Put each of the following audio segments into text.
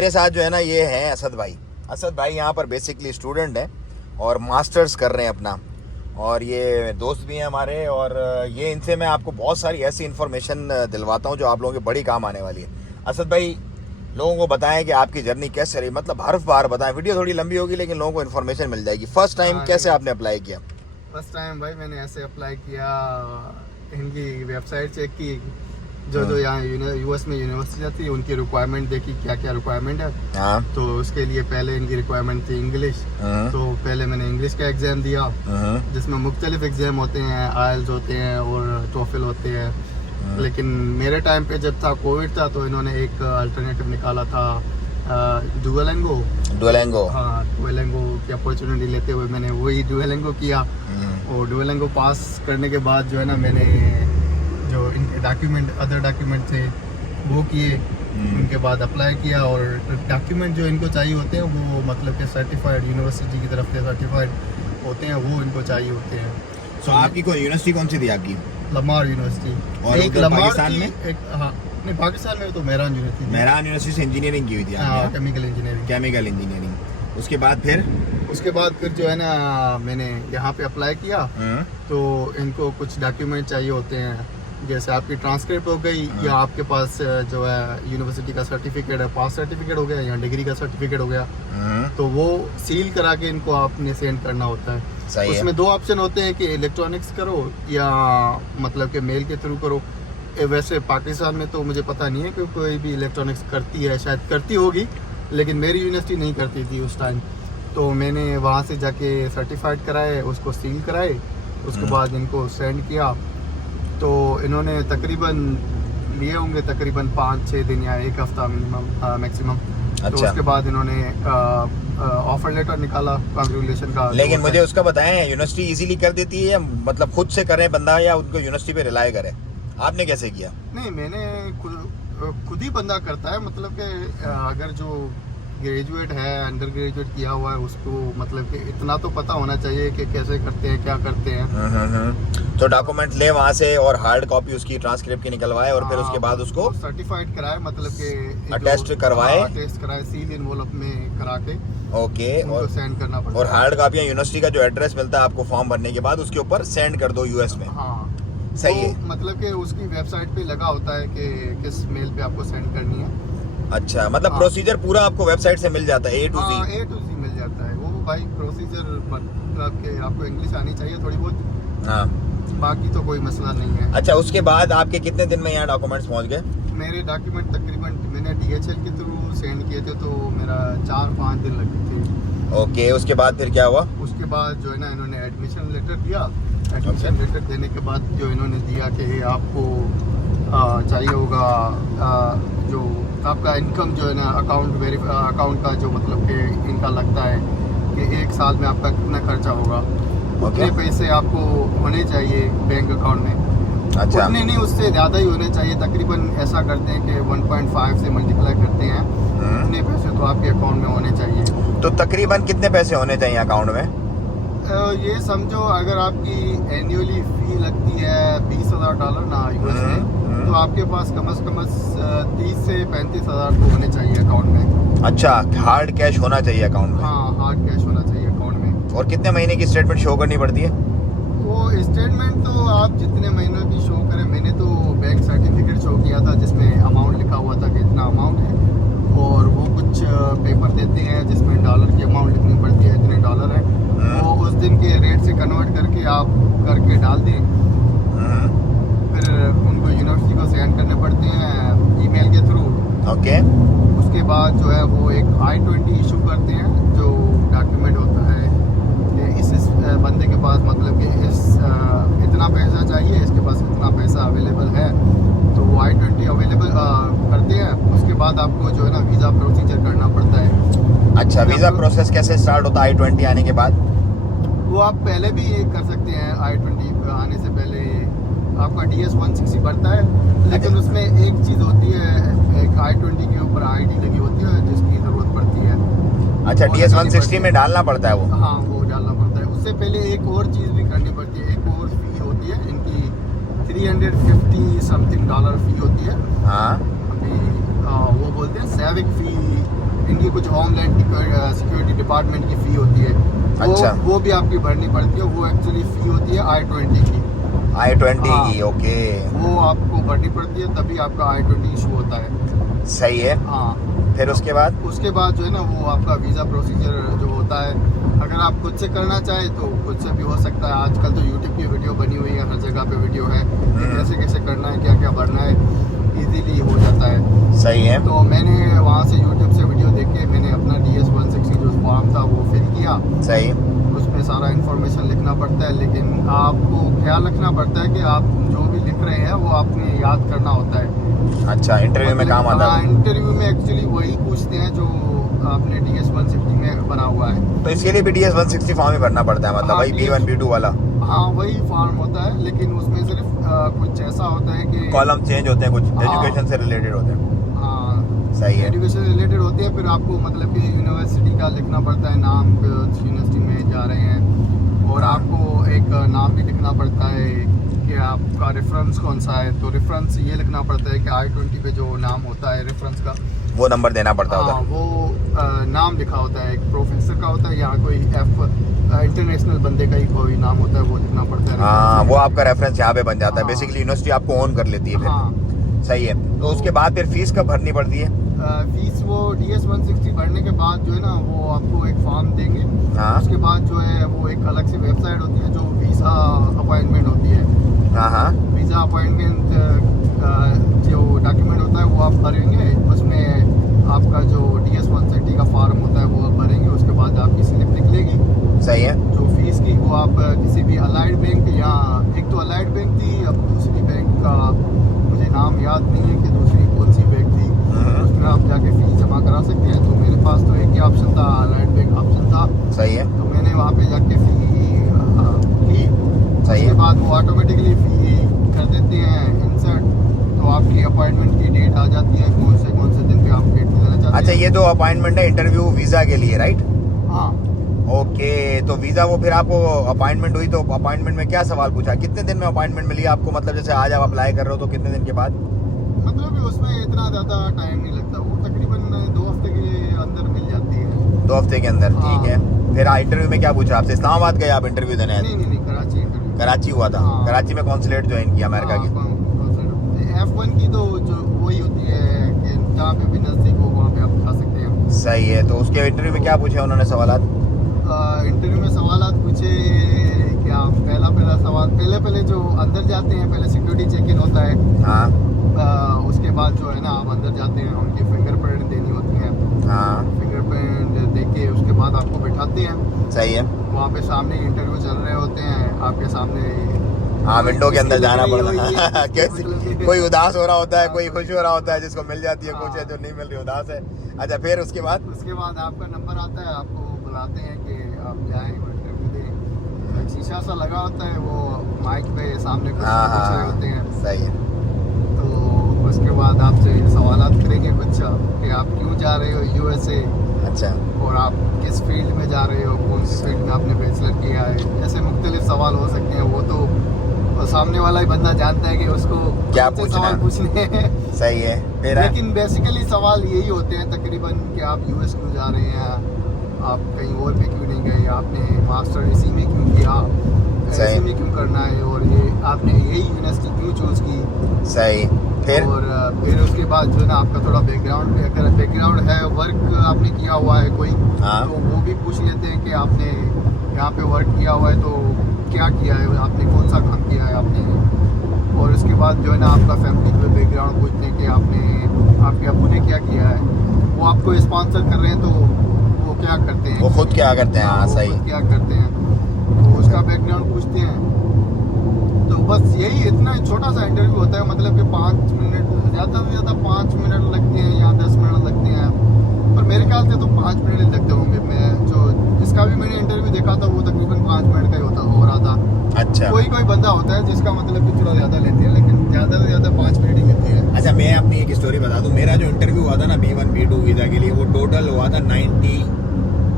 मेरे साथ जो है ना ये है असद भाई। असद भाई यहाँ पर बेसिकली स्टूडेंट हैं और मास्टर्स कर रहे हैं अपना, और ये दोस्त भी हैं हमारे। और ये इनसे मैं आपको बहुत सारी ऐसी इन्फॉर्मेशन दिलवाता हूँ जो आप लोगों के बड़ी काम आने वाली है। असद भाई, लोगों को बताएं कि आपकी जर्नी कैसे रही, मतलब हर बार बताएं। वीडियो थोड़ी लंबी होगी लेकिन लोगों को इन्फॉर्मेशन मिल जाएगी। फर्स्ट टाइम कैसे आपने अप्लाई किया? फर्स्ट टाइम भाई मैंने ऐसे अप्लाई किया, इनकी वेबसाइट चेक की, जो यहाँ यूएस में यूनिवर्सिटी थी उनकी रिक्वायरमेंट देखी, क्या क्या रिक्वायरमेंट है। हाँ। तो उसके लिए पहले इनकी रिक्वायरमेंट थी इंग्लिश। तो पहले मैंने इंग्लिश का एग्ज़ाम दिया, जिसमें मुख्तलिफ एग्ज़ाम होते हैं, आयल्स होते हैं और टोफिल होते हैं। लेकिन मेरे टाइम पे जब था कोविड था तो इन्होंने एक अल्टरनेटिव निकाला था, डुओलिंगो। हाँ, डुओलिंगो की अपॉर्चुनिटी लेते हुए मैंने वही डुओलिंगो किया। और डुओलिंगो पास करने के बाद जो है ना, मैंने जो इनके अदर डॉक्यूमेंट थे वो किए। उनके बाद अप्लाई किया, और डॉक्यूमेंट जो इनको चाहिए होते हैं वो मतलब कि सर्टिफाइड यूनिवर्सिटी की तरफ से सर्टिफाइड होते हैं, वो इनको चाहिए होते हैं। तो आपकी कोई यूनिवर्सिटी कौन सी थी आपकी? Lamar university. और एक लमार पाकिस्तान में? हाँ, नहीं, पाकिस्तान में तो मेहरान यूनिवर्सिटी। मेहरान यूनिवर्सिटी से इंजीनियरिंग की हुई थी हाँ, आपने? Chemical engineering. उसके बाद फिर जो है ना, मैंने यहाँ पे अप्लाई किया। तो इनको कुछ डॉक्यूमेंट चाहिए होते हैं, जैसे आपकी ट्रांसक्रिप्ट हो गई, या आपके पास जो है यूनिवर्सिटी का सर्टिफिकेट है, पास सर्टिफिकेट हो गया, या डिग्री का सर्टिफिकेट हो गया। तो वो सील करा के इनको आपने सेंड करना होता है। उसमें दो ऑप्शन होते हैं कि इलेक्ट्रॉनिक्स करो या मतलब कि मेल के थ्रू करो। वैसे पाकिस्तान में तो मुझे पता नहीं है कि कोई भी इलेक्ट्रॉनिक्स करती है, शायद करती होगी, लेकिन मेरी यूनिवर्सिटी नहीं करती थी उस टाइम। तो मैंने वहाँ से जाके सर्टिफाइड कराए, उसको सील कराए, उसके बाद इनको सेंड किया। तो इन्होंने तकरीबन लिए होंगे 5-6 दिन या एक हफ्ता मिनिमम, मैक्सिमम। अच्छा। तो उसके बाद इन्होंने ऑफर लेटर निकाला कांग्रेचुलेशन का। लेकिन मुझे उसका बताएं, यूनिवर्सिटी इजीली कर देती है या मतलब खुद से करें बंदा, या उनको यूनिवर्सिटी पे रिलाई करे? आपने कैसे किया? नहीं, मैंने खुद ही बंदा करता है। मतलब कि अगर जो ग्रेजुएट है, अंडर ग्रेजुएट किया हुआ है, उसको मतलब कि इतना तो पता होना चाहिए कि कैसे करते हैं, क्या करते हैं। तो डॉक्यूमेंट ले वहाँ से और हार्ड कॉपी उसकी ट्रांसक्रिप्ट की निकलवाए, और फिर उसके बाद उसको सर्टिफाइड कराए, मतलब कि अटेस्ट करवाए, सील इनवॉल्व में करा के ओके, और सेंड करना पड़ता है। और हार्ड कॉपियाँ यूनिवर्सिटी का जो एड्रेस मिलता है आपको फॉर्म भरने के बाद, उसके ऊपर सेंड कर दो यूएस में। हाँ, सही है। मतलब कि उसकी वेबसाइट पे लगा होता है कि किस मेल पे आपको सेंड करनी है। अच्छा, मतलब प्रोसीजर पूरा आपको वेबसाइट से मिल जाता है, A to Z मिल जाता है। वो भाई प्रोसीजर मतलब कि आपको इंग्लिश आनी चाहिए थोड़ी बहुत। हाँ, बाकी तो कोई मसला नहीं है। अच्छा, उसके बाद आपके कितने दिन में यहाँ डॉक्यूमेंट्स पहुँच गए? मेरे डॉक्यूमेंट तकरीबन मैंने DHL के थ्रू सेंड किए थे, तो मेरा 4-5 दिन लगे थे। ओके, उसके बाद फिर क्या हुआ? उसके बाद जो है ना, इन्होंने एडमिशन लेटर दिया। एडमिशन लेटर देने के बाद जो इन्होंने दिया कि आपको चाहिए होगा जो आपका इनकम जो है ना, अकाउंट का जो मतलब कि इनका लगता है कि एक साल में आपका कितना खर्चा होगा, उतने पैसे आपको होने चाहिए बैंक अकाउंट में। अच्छा। उतने नहीं, उससे ज़्यादा ही होने चाहिए। तकरीबन ऐसा करते हैं कि 1.5 से मल्टीप्लाई करते हैं, उतने पैसे तो आपके अकाउंट में होने चाहिए। तो तकरीबन कितने पैसे होने चाहिए अकाउंट में? ये समझो, अगर आपकी एनुअली फी लगती है $20,000 ना यूएस में, तो आपके पास कम से कम 30 से 35 हज़ार तो होने चाहिए अकाउंट में। अच्छा, हार्ड कैश होना चाहिए अकाउंट में? हाँ, हार्ड कैश होना चाहिए अकाउंट में। और कितने महीने की स्टेटमेंट शो करनी पड़ती है? वो स्टेटमेंट तो आप जितने महीनों की शो करें। मैंने तो बैंक सर्टिफिकेट शो किया था जिसमें अमाउंट लिखा हुआ था कि इतना अमाउंट है, और वो कुछ पेपर देते हैं जिसमें डॉलर की अमाउंट लिखनी पड़ती है, इतने डॉलर है। वो उस दिन के रेट से कन्वर्ट करके आप करके डाल दें, फिर उनको यूनिवर्सिटी को सेंड करने पड़ते हैं ईमेल के थ्रू। ओके। उसके बाद जो है वो एक I-20 इशू करते हैं, जो डॉक्यूमेंट होता है कि इस बंदे के पास मतलब कि इतना पैसा चाहिए, इसके पास इतना पैसा अवेलेबल है, तो वो I-20 अवेलेबल करते हैं। उसके बाद आपको जो है ना वीज़ा प्रोसीजर करना पड़ता है। अच्छा, वीज़ा प्रोसेस कैसे स्टार्ट होता है I-20 आने के बाद? वो आप पहले भी कर सकते हैं। I-20 आने से पहले आपका DS-160 बढ़ता है, लेकिन उसमें एक चीज़ होती है, एक I-20 के ऊपर ID लगी होती है जिसकी ज़रूरत पड़ती है। अच्छा, DS-160 में डालना पड़ता है वो? हाँ, वो डालना पड़ता है। उससे पहले एक और चीज़ भी करनी पड़ती है, एक और फी होती है इनकी, $350 समथिंग फ़ी होती है। हाँ, अभी वो बोलते हैं सेविक फ़ी बेसिकली कुछ होमलैंड सिक्योरिटी डिपार्टमेंट की फ़ी होती है, अच्छा। वो भी आपकी भरनी पड़ती है। वो एक्चुअली फ़ी होती है I-20 की। I-20 हाँ। की, ओके। वो आपको भरनी पड़ती है, तभी आपका I-20 इशू होता है। सही है। हाँ। फिर उसके बाद उसके बाद जो है ना, वो आपका वीज़ा प्रोसीजर जो होता है, अगर आप खुद से करना चाहे तो खुद से भी हो सकता है। आजकल तो यूट्यूब की वीडियो बनी हुई है, हर जगह पे वीडियो है कि कैसे कैसे करना है, क्या क्या भरना है, इजीली हो जाता है। सही है। तो मैंने वहाँ से यूट्यूब से वीडियो देख के मैंने अपना DS-160 जो फॉर्म था वो फिल किया। सही। उसमें सारा इन्फॉर्मेशन लिखना पड़ता है, लेकिन आपको ख्याल रखना पड़ता है कि आप जो भी लिख रहे हैं वो आपने याद करना होता है। अच्छा, इंटरव्यू में काम आता है। इंटरव्यू में एक्चुअली वही पूछते हैं जो आपने DS-160 में बना हुआ है। तो इसके लिए भी DS-160 फॉर्म ही भरना पड़ता है, मतलब हाँ, वही B1 B2 वाला। हाँ, वही फॉर्म होता है, लेकिन उसमें सिर्फ कुछ ऐसा होता है कि कॉलम चेंज होते हैं, कुछ हाँ। एजुकेशन से रिलेटेड होते हैं। हाँ, सही है। एजुकेशन रिलेटेड होती है। फिर आपको मतलब कि यूनिवर्सिटी का लिखना पड़ता है, नाम यूनिवर्सिटी में जा रहे हैं, और आपको एक नाम भी लिखना पड़ता है कि आपका रेफरेंस कौन सा है। तो रेफरेंस ये लिखना पड़ता है कि I-20 पे जो नाम होता है रेफरेंस का, वो नंबर देना पड़ता हाँ, होता है। वो नाम लिखा होता है, एक प्रोफेसर का होता है या कोई इंटरनेशनल बंदे का ही कोई नाम होता है, वो लिखना पड़ता है। हाँ, वो आपका रेफरेंस यहाँ पे बन जाता है। हाँ। बेसिकली यूनिवर्सिटी आपको ऑन कर लेती है फिर। हाँ। सही है। तो उसके बाद फिर फीस कब भरनी पड़ती है? फीस वो DS-160 भरने के बाद जो है ना, वो आपको एक फॉर्म देंगे। हाँ। उसके बाद जो है वो एक अलग से वेबसाइट होती है जो वीज़ा अपॉइंटमेंट होती है। हाँ हाँ। वीज़ा अपॉइंटमेंट जो डॉक्यूमेंट होता है वो आप भरेंगे, उसमें आपका जो DS-160 का फॉर्म होता है वो आप भरेंगे। उसके बाद आपकी स्लिप निकलेगी सही है। जो फीस की, वो आप किसी भी अलाइड बैंक, या एक तो अलाइड बैंक थी, अब दूसरी बैंक का मुझे नाम याद नहीं है कि दूसरी कौन सी बैंक थी, उसमें आप जाके फीस जमा करा सकते हैं। तो मेरे पास तो एक ही ऑप्शन था, अलाइड बैंक ऑप्शन था। सही है। तो मैंने वहाँ पे जाके फ़ी ली। सही उसके है। बाद वो ऑटोमेटिकली फ़ी कर देते हैं इंसर्ट, तो आपकी अपॉइंटमेंट की डेट आ जाती है, कौन से दिन पे आप डेट लेना चाहते हैं। अच्छा, ये तो अपॉइंटमेंट है इंटरव्यू वीजा के लिए, राइट? हाँ। ओके, तो वीजा वो फिर आपको अपॉइंटमेंट हुई, तो अपॉइंटमेंट में क्या सवाल पूछा? कितने दिन में अपॉइंटमेंट मिली आपको? मतलब जैसे आज आप अप्लाई कर रहे हो तो कितने दिन के बाद? मतलब उसमें इतना ज़्यादा टाइम नहीं लगता, वो तकरीबन 2 हफ्ते के अंदर मिल जाती है। 2 हफ्ते के अंदर, हाँ। ठीक है। फिर इंटरव्यू में क्या पूछा आपसे? इस्लामाबाद गए आप इंटरव्यू देने? नहीं, कराची इंटरव्यू। कराची हुआ था। हाँ। कराची में कॉन्सुलेट ज्वाइन किया अमेरिका की। F1 की तो जो वही होती है कि जहाँ पे भी नज़दीक हो वहाँ पे आप जा सकते हैं। सही है। तो उसके इंटरव्यू में क्या पूछे उन्होंने सवालात? इंटरव्यू में सवालात पूछे कि आप पहला सवाल, पहले जो अंदर जाते हैं, पहले सिक्योरिटी चेक इन होता है। हाँ। उसके बाद जो है ना, आप अंदर जाते हैं, उनकी फिंगरप्रिंट देनी होती है। हाँ। फिंगरप्रिंट दे के उसके बाद आपको बैठाते हैं। सही है। वहाँ पे सामने इंटरव्यू चल रहे होते हैं, आपके सामने। हाँ, विंडो के अंदर जाना पड़ता है। कैसे मतलब कोई उदास हो रहा होता है, कोई खुश हो रहा होता है, जिसको मिल जाती है कुछ है, हाँ। जो नहीं मिल रही उदास है। अच्छा, फिर उसके बाद? उसके बाद आपका नंबर आता है, आपको बुलाते हैं कि आप जाएं इंटरव्यू दें। एक शीशा सा लगा होता है, वो माइक पे सामने कुछ हाँ पूछ रहे हाँ, होते हैं। सही है। तो उसके बाद आपसे सवालात करेंगे कुछ कि आप क्यों जा रहे हो USA, अच्छा। और आप किस फील्ड में जा रहे हो, कौन सी फील्ड में आपने बैचलर किया है। ऐसे मुख्तलिफ सवाल हो सकते हैं। वो तो सामने वाला ही बंदा जानता है कि उसको क्या कौन से पूछना सवाल है। पूछने हैं। सही है। फिर लेकिन बेसिकली सवाल यही होते हैं तकरीबन कि आप US क्यों जा रहे हैं, आप कहीं और पे क्यों नहीं गए, आपने मास्टर इसी में क्यों किया, सही। इसी में क्यों करना है, और ये आपने यही यूनिवर्सिटी क्यों चूज़ की। सही। फिर और फिर उसके बाद जो है ना, आपका थोड़ा बैकग्राउंड, अगर बैकग्राउंड है, वर्क आपने किया हुआ है कोई, हाँ। तो वो भी पूछ लेते हैं कि आपने यहाँ पे वर्क किया हुआ है तो क्या किया है, आपने कौन सा काम किया है आपने। और उसके बाद जो है ना, आपका फैमिली का बैकग्राउंड पूछते हैं कि आपके अब्बू ने क्या किया है, वो आपको स्पॉन्सर कर रहे हैं तो वो क्या करते हैं, वो खुद क्या करते हैं? हाँ, वो सही। खुद क्या करते हैं, तो उसका बैकग्राउंड पूछते हैं। तो बस यही इतना छोटा सा इंटरव्यू होता है, मतलब कि 5 मिनट, ज़्यादा से ज़्यादा 5 मिनट लगते हैं या 10 मिनट लगते हैं, पर मेरे ख्याल से तो 5 मिनट ही लगते होंगे। मैं जो जिसका भी मैंने इंटरव्यू देखा था वो तकरीबन 5 मिनट का ही हो रहा था। अच्छा। कोई बंदा होता है जिसका मतलब कि थोड़ा ज़्यादा लेते हैं, लेकिन ज़्यादा से ज़्यादा 5 मिनट ही लेते हैं। अच्छा, मैं अपनी एक स्टोरी बता दूं। मेरा जो इंटरव्यू हुआ था ना B1 B2 वीज़ा के लिए, वो टोटल हुआ था 90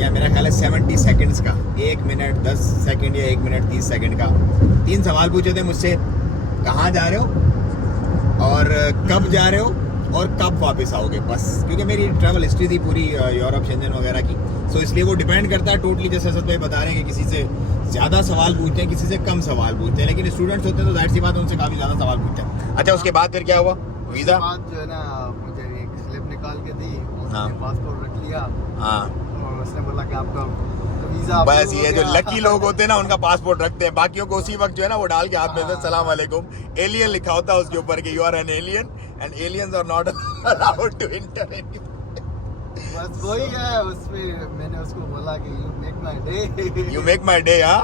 या मेरा ख्याल है 70 सेकंड्स का। 1 मिनट 10 सेकंड या 1 मिनट 30 सेकंड का। 3 सवाल पूछे थे मुझसे, कहाँ जा रहे हो और कब जा रहे हो और कब वापस आओगे, बस। क्योंकि मेरी ट्रैवल हिस्ट्री थी पूरी यूरोप शेंजन वगैरह की, सो इसलिए वो डिपेंड करता है टोटली। जैसे असद भाई बता रहे हैं कि किसी से ज़्यादा सवाल पूछते हैं, किसी से कम सवाल पूछते हैं, लेकिन स्टूडेंट्स होते हैं तो जाहिर सी बात है उनसे काफ़ी ज़्यादा सवाल पूछते हैं। अच्छा, उसके बाद फिर क्या हुआ? वीज़ा बाद जो है ना मुझे एक स्लिप निकाल के दी, हाँ। पासपोर्ट रख लिया हाँ, और उसने बोला कि आपका वीज़ा बस ये जो लकी लोग होते हैं ना उनका पासपोर्ट रखते हैं, बाकियों को उसी वक्त जो है ना वो डाल के हाथ में से सलाम वालेकुम, एलियन लिखा होता है उसके ऊपर कि you are an alien and aliens are not allowed to enter. बस वही है उसमें। मैंने उसको बोला कि you make my day, you make my day. हाँ,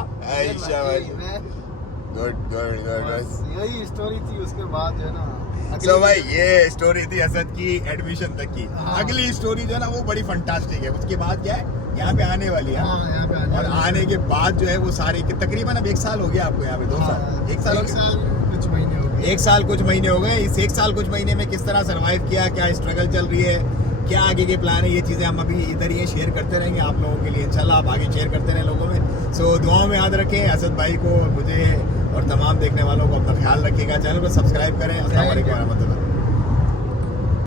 गुड गुड गुड। यही स्टोरी थी। उसके बाद जो है ना सो भाई ये स्टोरी थी असद की एडमिशन तक की। हाँ। अगली स्टोरी जो है ना वो बड़ी फंटास्टिक है। उसके बाद क्या है, यहाँ पे आने वाली है। हाँ, यहाँ पे आने और वाली है। आने के बाद जो है वो सारे तकरीबन अब 1 साल हो गया आपको यहाँ पे, 2 साल, 1 साल हो गया? कुछ महीने हो गए। 1 साल कुछ महीने हो गए। इस 1 साल कुछ महीने में किस तरह सरवाइव किया, क्या स्ट्रगल चल रही है, क्या आगे के प्लान है, ये चीज़ें हम अभी इधर ही शेयर करते रहेंगे आप लोगों के लिए। इंशाल्लाह आप आगे शेयर करते रहें लोगों में। सो दुआओं में याद रखें असद भाई को, मुझे और तमाम देखने वालों को। अपना ख्याल रखिएगा, चैनल को सब्सक्राइब करें। अस्सलाम वालेकुम रहमतुल्लाह।